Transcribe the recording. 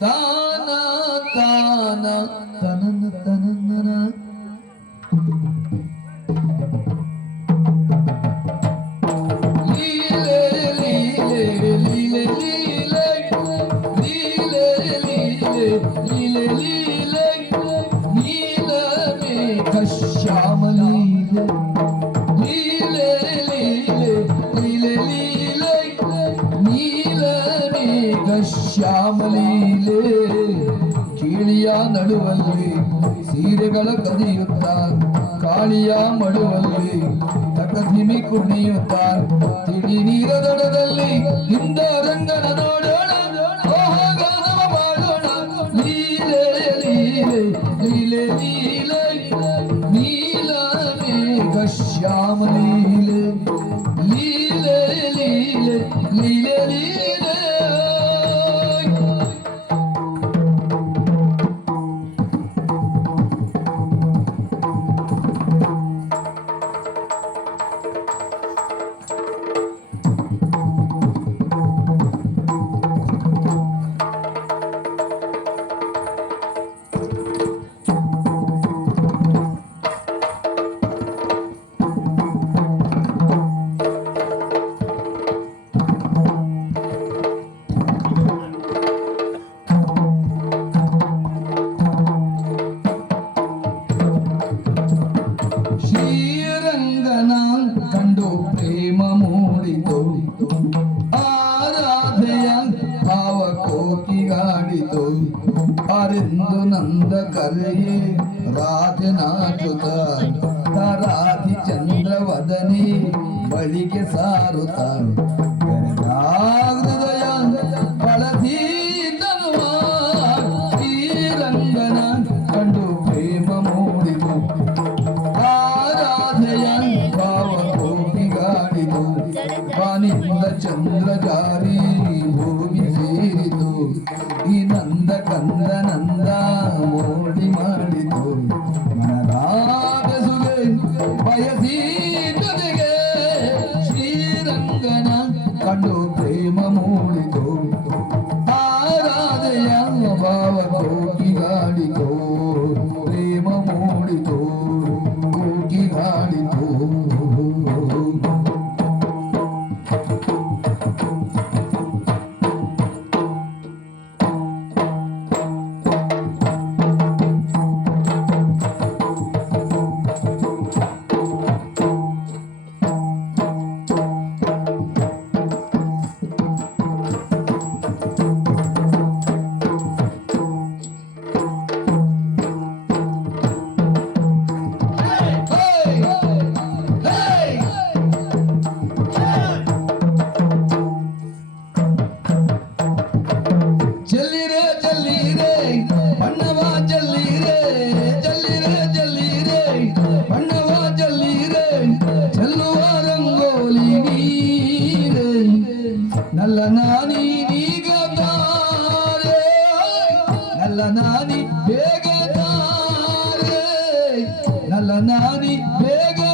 Dana dana dana dana dana Lile lile lile mi kaşşa ಮೇಘ ಶ್ಯಾಮ ಲೀಲೆ ಕೀಳಿಯ ನಡುವಲ್ಲಿ, ಸೀರೆಗಳ ಕದಿಯುತ್ತ ಕಾಳಿಯ ಮಡುವಲ್ಲಿ ತಕಧಿಮಿ ಕುಣಿಯುತ್ತ, ತಿಳಿ ನೀರ ದಡದಲ್ಲಿ ಇಂದ ರಂಗನ ನೋಡೋಣ. ಲೀಲೆ ಲೀಲೆ ನೀಲ ಮೇಘ ಶ್ಯಾಮ ಲೀಲೆ ಲೀಲೆ ಲೀಲೆ ಲೀಲೆ ಲೀಲೆ ನಂದ ಕರೆಯೇ ರಾಧೆ ತರಾಧಿ ಚಂದ್ರವದನಿ ಬಳಿಗೆ ಸಾರುತ್ತ ಹೃದಯ ಬಳಸಿ ಶ್ರೀರಂಗನ ಕಂಡು ಪ್ರೇಮ ಭೂಮಿ ಸೇರಿತು. ಈ ನಂದ ಕಂದ కండు ప్రేమ మూడితో ನಾನಿ ತಾರೆ ನಲ್ಲ ನಾನಿ ಬೇಗ ನಲ್ಲ ನಾನಿ ಬೇಗ